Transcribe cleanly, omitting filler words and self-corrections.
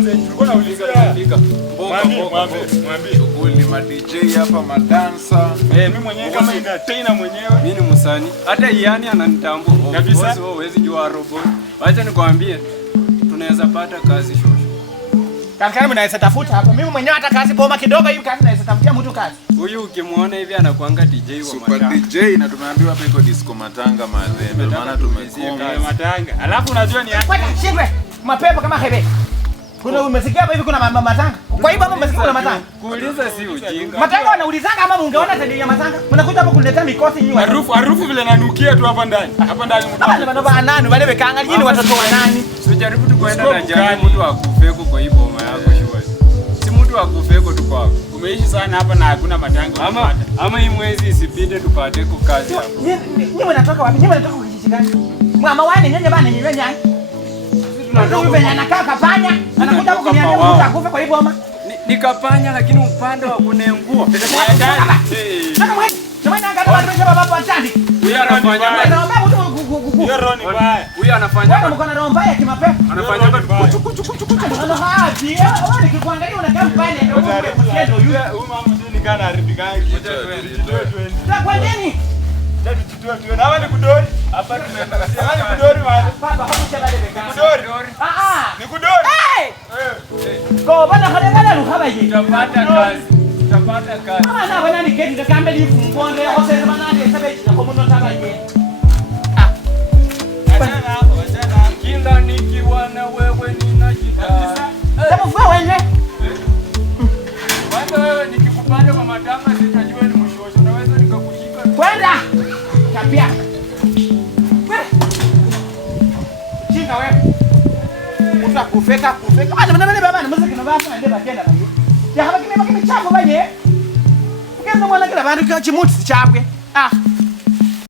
mzee. Tulikuwa nauliza mwambie. Shughuli ma DJ hapa, madansa. Mimi mwenyewe kama entertainer mwenyewe. Mimi ni msanii. Hata Iani ananitambua. Kabisa. Wewe huwezi jua robot. Acha nikwambie. Tunaweza pata kazi shosho. Kama mnaweza tafuta hapa. Mimi mwenyewe hata kazi boma kidogo hivi kazi naweza tafutia mtu kazi. Huyu ukimwona hivi anakuanga DJ wa Super DJ na tumeambiwa hapa iko disco matanga madhe. Ndio maana tumekoma matanga. Alafu unajua ni Kwani shingwe mapepo kama hebe. Kuna umesikia hapa hivi kuna matanga. Kwa hivyo umesikia kuna matanga. Kuuliza si ujinga. Matanga wanaulizanga ama ungeona tabia ya matanga. Mnakuja hapa kuniletea mikosi nyinyi. harufu vile nanukia tu hapa ndani. Hapa ndani mtu. Baba nani wale wekanga nyinyi watoto wa nani? Usijaribu tu kwenda na jamii mtu akufeko kwa hii boma yako shwari. Si mtu akufeko tu kwako. Umeishi sana hapa na hakuna matanga. Ama hii mwezi isipite tupate ku kazi hapa. Nyinyi mnatoka wapi? Nyinyi mnatoka kijiji gani? Mama wani nyenye bana nyenye nyanya. Ndio hivi anakaa kapanya, anakuja huko kuniambia mtu akufe kwa hivyo ama. Nikapanya lakini upande wa kunengua. Sasa mwe. Jamani angalia watu wa baba watandi. Huyu anafanya naomba mtu hiyo roni mbaya. Huyu anafanya wewe mko na roho mbaya kimapepo. Anafanya kuchu. Ana haji. Wewe nikikuangalia unakaa mpane ndio mkendo yule. Huyu mama mjini kana haribikanga kitu. Sasa kwa nini? Tuwe na wewe ni kudori. Hapa tumeenda. Ni kudori wale. Baba hapo chala lebe. Kudori. Ni kudori. Ko bana khalela ruhabaye. Utapata kazi. Ana bana ni kedi ndakambe lifungonde oseza bana ndi sabeji ko muno tabaye. Achana. Kila nikiwa na wewe ninajita. Sasa mfua wewe. Wewe nikikupanda kwa matanga sitajua ni mshosho. Naweza nikakushika. Kwenda. Kapia. Chinga wewe. Mtu akufeka. Bana baba na muziki na baba na ndeba kenda bangi. Ya haba kime chapo baye. Ukenza mwana kila bantu kachimuti chapwe.